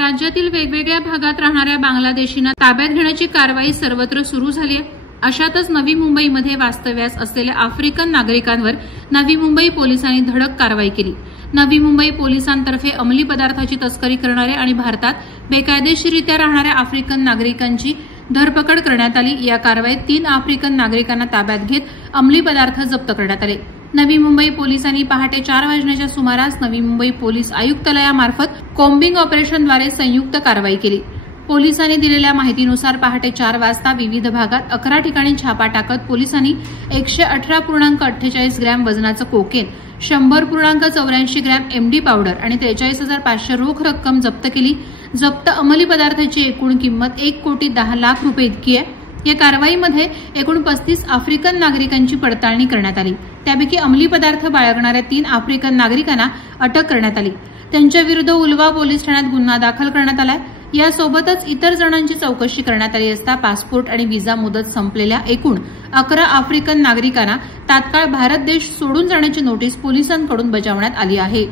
राज्यातील वेगवेगळ्या भागात राहणाऱ्या बांगलादेशींना ताब्यात घेण्याची कारवाई सर्वत्र सुरू झाली आहे। अशातच नवी मुंबईमध्ये वास्तव्यास असलेल्या आफ्रिकन नागरिकांवर नवी मुंबई पोलिसांनी धडक कारवाई केली। नवी मुंबई पोलिसांतर्फे अंमली पदार्थाची तस्करी करणारे आणि भारतात बेकायदेशीररित्या राहणाऱ्या आफ्रिकन नागरिकांची धरपकड करण्यात आली। या कारवाईत 3 आफ्रिकन नागरिकांना ताब्यात घेत अंमली पदार्थ जप्त करण्यात आले। नवी मुंबई पोलिसांनी पहाटे 4 वाजण्याच्या सुमारास नवी मुंबई पोलीस आयुक्तालयामार्फत कॉम्बिंग ऑपरेशनद्वारे संयुक्त कारवाई केली। पोलिसांनी दिलेल्या माहितीनुसार पहाटे 4 वाजता विविध भागात 11 ठिकाणी छापा टाकत पोलिसांनी 118.48 ग्रॅम वजनाचं कोकेन, 100.84 ग्रॅम एमडी पावडर आणि 43,500 रोख रक्कम जप्त केली। जप्त अंमली पदार्थाची एकूण किंमत 1,10,00,000 रुपये इतकी आहे। या कारवाईमध्ये एकूण 35 आफ्रिकन नागरिकांची पडताळणी करण्यात आली। त्यापैकी अंमली पदार्थ बाळगणाऱ्या 3 आफ्रिकन नागरिकांना अटक करण्यात आली। त्यांच्याविरुद्ध उल्वा पोलीस ठाण्यात गुन्हा दाखल करण्यात आलाय। यासोबतच इतर जणांची चौकशी करण्यात आली असता पासपोर्ट आणि व्हिसा मुदत संपलेल्या एकूण 11 आफ्रिकन नागरिकांना तात्काळ भारत देश सोडून जाण्याची नोटीस पोलिसांकडून बजावण्यात आली आहे।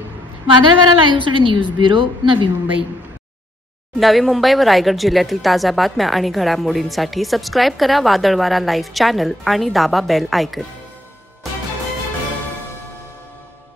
वादळवारा लाईव्हसाठी न्यूज ब्युरो, नवी मुंबई। नवी मुंबई व रायगड जिल्ह्यातील ताज्या बातम्या आणि घडामोडींसाठी सबस्क्राईब करा वादळवारा लाईव्ह चॅनल आणि दाबा बेल आयकॉन।